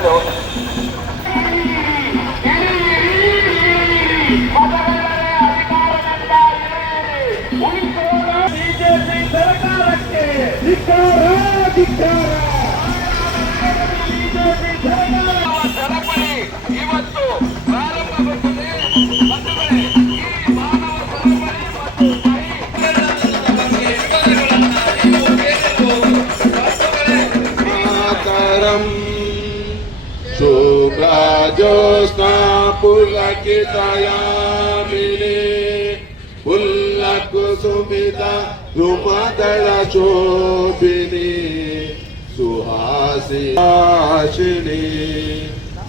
ಧನ್ಯವಾದಗಳು ಬಿಜೆಪಿ ಸರ್ಕಾರಕ್ಕೆ ಧಿಕ್ಕಾರ ಧಿಕ್ಕಾರ शुभ्राजोत्स्ना पुलकितयामिने पुल्लकुसुमिता रुमदलशोभिनि सुहासिनी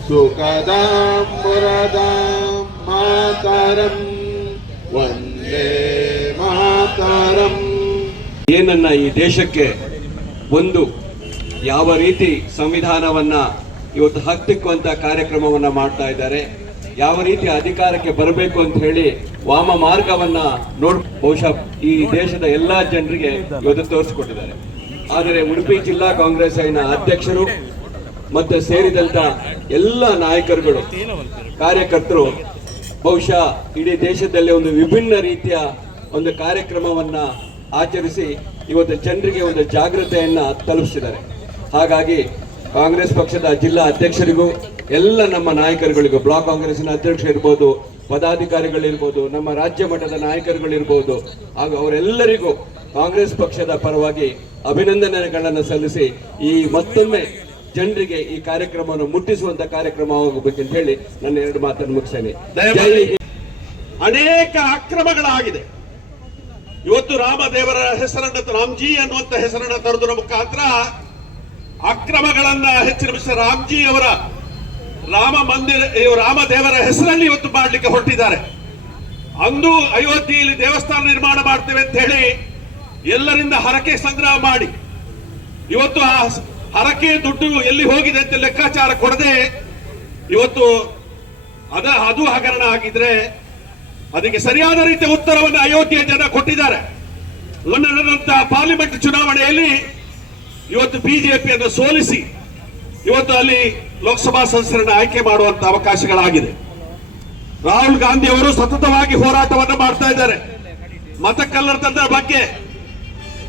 सुखदां मुरदां मातरम् वन्दे मातरम् ಏನನ್ನ ಈ ದೇಶಕ್ಕೆ ಒಂದು ಯಾವ ರೀತಿ ಸಂವಿಧಾನವನ್ನ ಇವತ್ತು ಹತ್ತಿಕ್ಕುವಂತ ಕಾರ್ಯಕ್ರಮವನ್ನ ಮಾಡ್ತಾ ಇದ್ದಾರೆ. ಯಾವ ರೀತಿ ಅಧಿಕಾರಕ್ಕೆ ಬರಬೇಕು ಅಂತ ಹೇಳಿ ವಾಮ ಮಾರ್ಗವನ್ನ ನೋಡ್ ಬಹುಶಃ ಈ ದೇಶದ ಎಲ್ಲಾ ಜನರಿಗೆ ಇವತ್ತು ತೋರಿಸಿಕೊಟ್ಟಿದ್ದಾರೆ. ಆದರೆ ಉಡುಪಿ ಜಿಲ್ಲಾ ಕಾಂಗ್ರೆಸ್ಸಿನ ಅಧ್ಯಕ್ಷರು ಮತ್ತೆ ಸೇರಿದಂತ ಎಲ್ಲ ನಾಯಕರುಗಳು, ಕಾರ್ಯಕರ್ತರು ಬಹುಶಃ ಇಡೀ ದೇಶದಲ್ಲಿ ಒಂದು ವಿಭಿನ್ನ ರೀತಿಯ ಒಂದು ಕಾರ್ಯಕ್ರಮವನ್ನ ಆಚರಿಸಿ ಇವತ್ತು ಜನರಿಗೆ ಒಂದು ಜಾಗೃತೆಯನ್ನ ತಲುಪಿಸಿದ್ದಾರೆ. ಹಾಗಾಗಿ ಕಾಂಗ್ರೆಸ್ ಪಕ್ಷದ ಜಿಲ್ಲಾ ಅಧ್ಯಕ್ಷರಿಗೂ ಎಲ್ಲ ನಮ್ಮ ನಾಯಕರುಗಳಿಗೂ ಬ್ಲಾಕ್ ಕಾಂಗ್ರೆಸ್ನ ಅಧ್ಯಕ್ಷ ಇರ್ಬೋದು ಪದಾಧಿಕಾರಿಗಳಿರ್ಬೋದು ನಮ್ಮ ರಾಜ್ಯ ಮಟ್ಟದ ನಾಯಕರುಗಳಿರ್ಬೋದು ಹಾಗೂ ಅವರೆಲ್ಲರಿಗೂ ಕಾಂಗ್ರೆಸ್ ಪಕ್ಷದ ಪರವಾಗಿ ಅಭಿನಂದನೆಗಳನ್ನು ಸಲ್ಲಿಸಿ ಈ ಮತ್ತೊಮ್ಮೆ ಜನರಿಗೆ ಈ ಕಾರ್ಯಕ್ರಮವನ್ನು ಮುಟ್ಟಿಸುವಂತ ಕಾರ್ಯಕ್ರಮ ಆಗಬೇಕಂತ ಹೇಳಿ ನನ್ನ ಎರಡು ಮಾತನ್ನು ಮುಗಿಸ್ತೇನೆ. ಅನೇಕ ಅಕ್ರಮಗಳಾಗಿದೆ. ಇವತ್ತು ರಾಮದೇವರ ಹೆಸರನ್ನ ರಾಮ್ಜಿ ಅನ್ನುವಂತ ಹೆಸರನ್ನ ತರುವುದರ ಮುಖಾಂತರ ಅಕ್ರಮಗಳನ್ನ ಹೆಚ್ಚಿನ ಮಿಸ್ಟರ್ ರಾಮ್ಜಿ ಅವರ ರಾಮ ಮಂದಿರ ರಾಮದೇವರ ಹೆಸರಲ್ಲಿ ಇವತ್ತು ಮಾಡಲಿಕ್ಕೆ ಹೊರಟಿದ್ದಾರೆ. ಅಂದು ಅಯೋಧ್ಯೆಯಲ್ಲಿ ದೇವಸ್ಥಾನ ನಿರ್ಮಾಣ ಮಾಡ್ತೇವೆ ಅಂತ ಹೇಳಿ ಎಲ್ಲರಿಂದ ಹರಕೆ ಸಂಗ್ರಹ ಮಾಡಿ, ಇವತ್ತು ಆ ಹರಕೆ ದುಡ್ಡು ಎಲ್ಲಿ ಹೋಗಿದೆ ಅಂತ ಲೆಕ್ಕಾಚಾರ ಕೊಡದೆ ಇವತ್ತು ಅದ, ಅದು ಹಗರಣ ಆಗಿದ್ರೆ ಅದಕ್ಕೆ ಸರಿಯಾದ ರೀತಿಯ ಉತ್ತರವನ್ನು ಅಯೋಧ್ಯೆಯ ಜನ ಕೊಟ್ಟಿದ್ದಾರೆ. ಮೊನ್ನೆ ನಡೆದಂತಹ ಪಾರ್ಲಿಮೆಂಟ್ ಚುನಾವಣೆಯಲ್ಲಿ ಇವತ್ತು ಬಿಜೆಪಿಯನ್ನು ಸೋಲಿಸಿ ಇವತ್ತು ಅಲ್ಲಿ ಲೋಕಸಭಾ ಸದಸ್ಯರನ್ನು ಆಯ್ಕೆ ಮಾಡುವಂತ ಅವಕಾಶಗಳಾಗಿದೆ. ರಾಹುಲ್ ಗಾಂಧಿ ಅವರು ಸತತವಾಗಿ ಹೋರಾಟವನ್ನು ಮಾಡ್ತಾ ಇದ್ದಾರೆ. ಮತ ಕಲ್ಲರ್ತದ ಬಗ್ಗೆ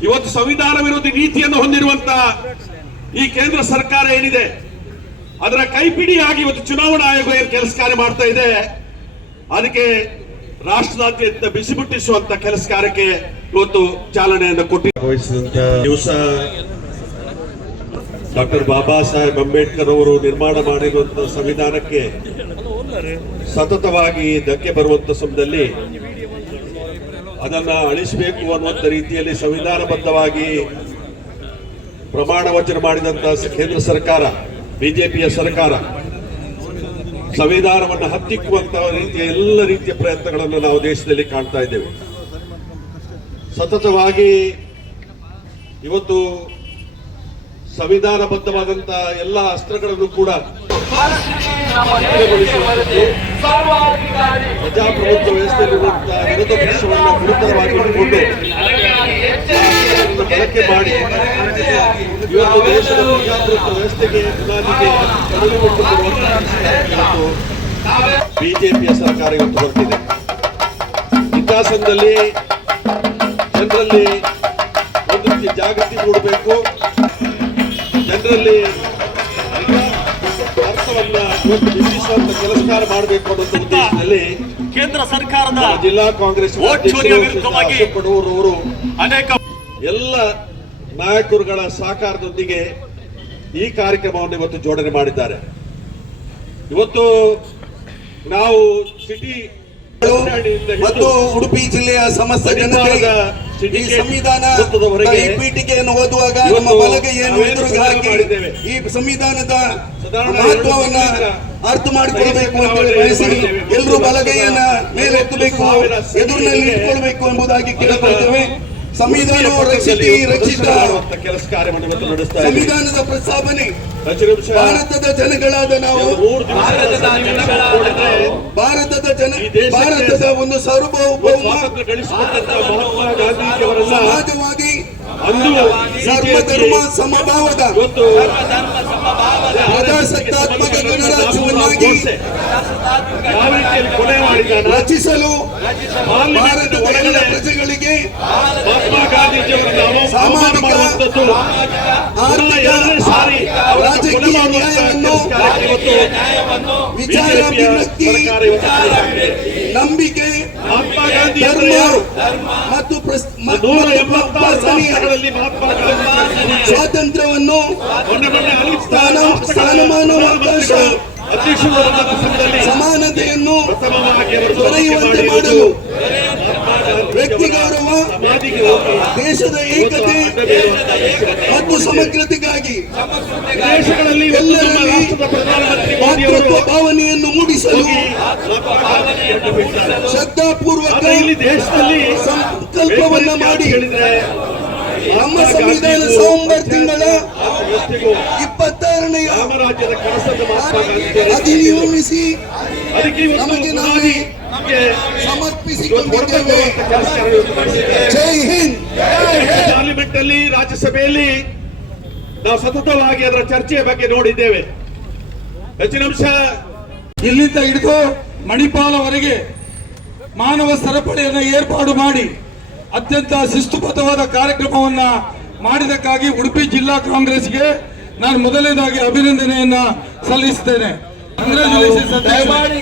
ಇವತ್ತು ಸಂವಿಧಾನ ವಿರೋಧಿ ನೀತಿಯನ್ನು ಹೊಂದಿರುವಂತ ಈ ಕೇಂದ್ರ ಸರ್ಕಾರ ಏನಿದೆ, ಅದರ ಕೈಪಿಡಿಯಾಗಿ ಇವತ್ತು ಚುನಾವಣಾ ಆಯೋಗ ಏನು ಕೆಲಸ ಕಾರ್ಯ ಮಾಡ್ತಾ ಇದೆ, ಅದಕ್ಕೆ ರಾಷ್ಟ್ರದಾದ್ಯಂತ ಬಿಸಿ ಮುಟ್ಟಿಸುವಂತ ಕೆಲಸ ಕಾರ್ಯಕ್ಕೆ ಇವತ್ತು ಚಾಲನೆಯನ್ನು ವಹಿಸಿದಂತ ದಿವಸ ಡಾಕ್ಟರ್ ಬಾಬಾ ಸಾಹೇಬ್ ಅಂಬೇಡ್ಕರ್ ಅವರು ನಿರ್ಮಾಣ ಮಾಡಿರುವಂತಹ ಸಂವಿಧಾನಕ್ಕೆ ಸತತವಾಗಿ ಧಕ್ಕೆ ಬರುವಂತ ಸಮಯದಲ್ಲಿ ಅದನ್ನ ಅಳಿಸಬೇಕು ಅನ್ನುವಂಥ ರೀತಿಯಲ್ಲಿ ಸಂವಿಧಾನಬದ್ಧವಾಗಿ ಪ್ರಮಾಣ ವಚನ ಮಾಡಿದಂತಹ ಕೇಂದ್ರ ಸರ್ಕಾರ, ಬಿಜೆಪಿಯ ಸರ್ಕಾರ, ಸಂವಿಧಾನವನ್ನು ಹತ್ತಿಕ್ಕುವಂತಹ ರೀತಿಯ ಎಲ್ಲ ರೀತಿಯ ಪ್ರಯತ್ನಗಳನ್ನು ನಾವು ದೇಶದಲ್ಲಿ ಕಾಣ್ತಾ ಇದ್ದೇವೆ. ಸತತವಾಗಿ ಇವತ್ತು ಸಂವಿಧಾನಬದ್ಧವಾದಂತ ಎಲ್ಲ ಅಸ್ತ್ರಗಳನ್ನು ಕೂಡ ಪ್ರಜಾಪ್ರಭುತ್ವ ವ್ಯವಸ್ಥೆಯಲ್ಲಿ ವಿರೋಧ ಪಕ್ಷವನ್ನು ಗುರುತರವಾಗಿ ಇಟ್ಟುಕೊಂಡು ಬಳಕೆ ಮಾಡಿ ಇವತ್ತು ದೇಶದ ಪ್ರಜಾಪ್ರಭುತ್ವ ವ್ಯವಸ್ಥೆಗೆ ಬುನಾದಿಗೆ ಕಡಿಮೆ ಇವತ್ತು ಬಿಜೆಪಿಯ ಸರ್ಕಾರ ಇವತ್ತು ಹೊರಟಿದೆ. ವಿಕಾಸದಲ್ಲಿ ಜನರಲ್ಲಿ ಒಂದು ಜಾಗೃತಿ ಮೂಡಬೇಕು. ಜನರಲ್ಲಿ ಅರ್ಥವನ್ನ ಬಿಂಬಿಸುವಂತ ಕೆಲಸ ಮಾಡಬೇಕು ಅನ್ನೋ ಉದ್ದೇಶದಲ್ಲಿ ಕೇಂದ್ರ ಸರ್ಕಾರದ ಜಿಲ್ಲಾ ಕಾಂಗ್ರೆಸ್ ವೋಟ್ ಚೋರಿಯ ವಿರುದ್ಧವಾಗಿ ಪಡುವವರು ಅನೇಕ ಎಲ್ಲ ನಾಯಕರುಗಳ ಸಹಕಾರದೊಂದಿಗೆ ಈ ಕಾರ್ಯಕ್ರಮವನ್ನು ಇವತ್ತು ಜೋಡಣೆ ಮಾಡಿದ್ದಾರೆ. ಇವತ್ತು ನಾವು ಸಿಟಿ ಮತ್ತು ಉಡುಪಿ ಜಿಲ್ಲೆಯ ಸಮಸ್ತ ಜನತೆಗೆ ಈ ಸಂವಿಧಾನ ಈ ಪೀಠಿಕೆಯನ್ನು ಓದುವಾಗ ನಮ್ಮ ಬಲಗೈಯನ್ನು ಎದುರುಗಿ ಹಾಕಿ ಈ ಸಂವಿಧಾನದ ಮಹತ್ವವನ್ನ ಅರ್ಥ ಮಾಡಿಕೊಳ್ಬೇಕು ಅಂತ ಹೇಳಿ ಬಯಸಿ ಎಲ್ಲರೂ ಬಲಗೈಯನ್ನ ಮೇಲೆತ್ತಬೇಕು ಎದುರಿನಲ್ಲಿ ಇಟ್ಕೊಳ್ಬೇಕು ಎಂಬುದಾಗಿ ಕೇಳಿಕೊಳ್ತೇವೆ. ರಕ್ಷಿತ ಕೆಲಸ ಕಾರ್ಯವನ್ನು ಇವತ್ತು ನಡೆಸ್ತಾ ಸಂವಿಧಾನದ ಪ್ರಸ್ತಾವನೆ. ಭಾರತದ ಜನಗಳಾದ ನಾವು ಭಾರತದ ಜನ ಭಾರತದ ಒಂದು ಸಾರ್ವಭೌಮ ಸಮಾಜವಾಗಿ ಅಂದು ಧರ್ಮ ಸಮಭಾವದ ಪ್ರಜಾಸತ್ತಾತ್ಮಕ ಗಣರಾಜ್ಯವನ್ನಾಗಿ ಕೊಲೆ ರಚಿಸಲು ಭಾರತದ ಎಲ್ಲ ಪ್ರಜೆಗಳಿಗೆ ಮಹಾತ್ಮ ಗಾಂಧೀಜಿಯವರನ್ನು ಸಾಮಾಜಿಕ, ಆರ್ಥಿಕ, ರಾಜಕೀಯ ನ್ಯಾಯವನ್ನು ವಿಚಾರ ಇವತ್ತು ನಂಬಿಕೆ ಧರ್ಮ ಮತ್ತು ಮಹಾತ್ಮ ಗಾಂಧಿ ಸ್ವಾತಂತ್ರ್ಯವನ್ನು ಸ್ಥಾನಮಾನ ಅವಕಾಶ ಸಮಾನತೆಯನ್ನು ದೊರೆಯುವಂತೆ ಮಾಡಲು ವ್ಯಕ್ತಿ ಗೌರವ ದೇಶದ ಏಕತೆ ಮತ್ತು ಸಮಗ್ರತೆಗಾಗಿ ಎಲ್ಲರಲ್ಲಿ ಮಾತೃತ್ವ ಭಾವನೆಯನ್ನು ಮೂಡಿಸಲು. ಶ್ರದ್ಧಾಪೂರ್ವಕ ದೇಶದಲ್ಲಿ ಸಂಕಲ್ಪವನ್ನ ಮಾಡಿ ಹೇಳಿದ್ರೆ ನಮ್ಮ ಸಂವಿಧಾನ ನವೆಂಬರ್ ತಿಂಗಳ ಇಪ್ಪತ್ತಾರನೆಯ ಅಧಿನಿಯೋಗಿಸಿ ಅಧಿನಿಯಮಿಸಿ ನಮಗೆ ನಾವೇ ಸಮರ್ಪಿಸಿಕೊಂಡಿದ್ದೇವೆ. ಜೈ ಹಿಂದ್. ಪಾರ್ಲಿಮೆಂಟ್ ಅಲ್ಲಿ ರಾಜ್ಯಸಭೆಯಲ್ಲಿ ನಾವು ಸತತವಾಗಿ ಅದರ ಚರ್ಚೆಯ ಬಗ್ಗೆ ನೋಡಿದ್ದೇವೆ. ಹೆಚ್ಚಿನ ಅಂಶ ಇಲ್ಲಿಂದ ಹಿಡಿದು ಮಣಿಪಾಲವರೆಗೆ ಮಾನವ ಸರಪಳಿಯನ್ನು ಏರ್ಪಾಡು ಮಾಡಿ ಅತ್ಯಂತ ಶಿಸ್ತುಬದ್ಧವಾದ ಕಾರ್ಯಕ್ರಮವನ್ನ ಮಾಡಿದಕ್ಕಾಗಿ ಉಡುಪಿ ಜಿಲ್ಲಾ ಕಾಂಗ್ರೆಸ್ಗೆ ನಾನು ಮೊದಲನೇದಾಗಿ ಅಭಿನಂದನೆಯನ್ನ ಸಲ್ಲಿಸುತ್ತೇನೆ. ದಯಮಾಡಿ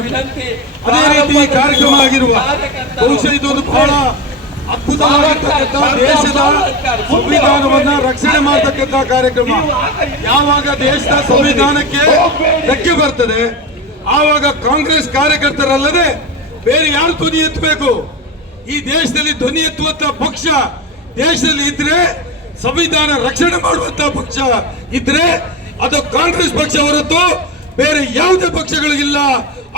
ವಿನಂತಿ ಅದೇ ರೀತಿ ಕಾರ್ಯಕ್ರಮ ಆಗಿರುವ ಬಹುಶಃ ಇದೊಂದು ಬಹಳ ಅದ್ಭುತವಾಗಿರ್ತಕ್ಕಂಥ ದೇಶದ ಸಂವಿಧಾನವನ್ನ ರಕ್ಷಣೆ ಮಾಡತಕ್ಕಂಥ ಕಾರ್ಯಕ್ರಮ ಯಾವಾಗ ದೇಶದ ಸಂವಿಧಾನಕ್ಕೆ ಧಕ್ಕೆ ಬರ್ತದೆ ಆವಾಗ ಕಾಂಗ್ರೆಸ್ ಕಾರ್ಯಕರ್ತರಲ್ಲದೆ ಬೇರೆ ಯಾರು ತುದಿ ಎತ್ತಬೇಕು ಈ ದೇಶದಲ್ಲಿ ಧ್ವನಿ ಎತ್ತುವಂತ ಪಕ್ಷ ದೇಶದಲ್ಲಿ ಇದ್ರೆ ಸಂವಿಧಾನ ರಕ್ಷಣೆ ಮಾಡುವಂತ ಪಕ್ಷ ಇದ್ರೆ ಅದು ಕಾಂಗ್ರೆಸ್ ಪಕ್ಷ ಹೊರತು ಬೇರೆ ಯಾವುದೇ ಪಕ್ಷಗಳಿಗಿಲ್ಲ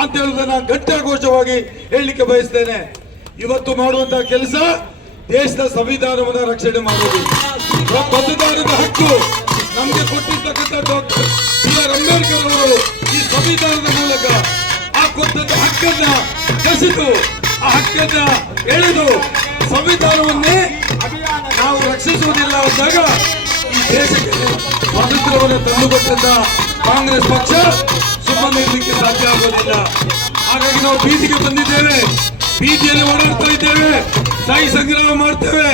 ಅಂತ ಹೇಳುವುದನ್ನ ಘಂಟಾಘೋಷವಾಗಿ ಹೇಳಲಿಕ್ಕೆ ಬಯಸ್ತೇನೆ. ಇವತ್ತು ಮಾಡುವಂತ ಕೆಲಸ ದೇಶದ ಸಂವಿಧಾನವನ್ನ ರಕ್ಷಣೆ ಮಾಡುವುದು ಮತದಾನದ ಹಕ್ಕು ನಮಗೆ ಕೊಟ್ಟಿರ್ತಕ್ಕಂಥ ಡಾಕ್ಟರ್ ಬಿ ಆರ್ ಅಂಬೇಡ್ಕರ್ ಅವರು ಈ ಸಂವಿಧಾನದ ಮೂಲಕ ಆ ಕೊಟ್ಟಂತ ಹಕ್ಕನ್ನ ಕಸಿದು ಹಕ್ಕನ್ನ ಎಳೆದು ಸಂವಿಧಾನವನ್ನೇ ನಾವು ರಕ್ಷಿಸುವುದಿಲ್ಲ ಅಂದಾಗ ಈ ದೇಶಕ್ಕೆ ಸ್ವಾತಂತ್ರ್ಯವನ್ನು ತಂದುಕೊಟ್ಟಂತ ಕಾಂಗ್ರೆಸ್ ಪಕ್ಷ ಸುಮ್ಮನೆ ಇರಲಿಕ್ಕೆ ಸಾಧ್ಯ ಆಗೋದಿಲ್ಲ ಹಾಗಾಗಿ ನಾವು ಬೀದಿಗೆ ಬಂದಿದ್ದೇವೆ. ಬೀದಿಯಲ್ಲಿ ಓಡಾಡ್ತಾ ಇದ್ದೇವೆ. ಸಹಿ ಸಂಗ್ರಹ ಮಾಡ್ತೇವೆ.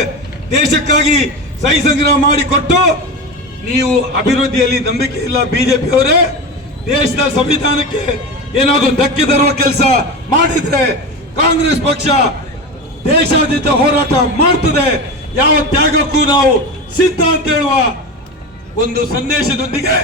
ದೇಶಕ್ಕಾಗಿ ಸಹಿ ಸಂಗ್ರಹ ಮಾಡಿ ಕೊಟ್ಟು ನೀವು ಅಭಿವೃದ್ಧಿಯಲ್ಲಿ ನಂಬಿಕೆ ಇಲ್ಲ ಬಿಜೆಪಿಯವರೇ, ದೇಶದ ಸಂವಿಧಾನಕ್ಕೆ ಏನಾದರೂ ಧಕ್ಕೆ ತರುವ ಕೆಲಸ ಮಾಡಿದ್ರೆ ಕಾಂಗ್ರೆಸ್ ಪಕ್ಷ ದೇಶಾದ್ಯಂತ ಹೋರಾಟ ಮಾಡ್ತದೆ. ಯಾವ ತ್ಯಾಗಕ್ಕೂ ನಾವು ಸಿದ್ಧ ಅಂತ ಹೇಳುವ ಒಂದು ಸಂದೇಶದೊಂದಿಗೆ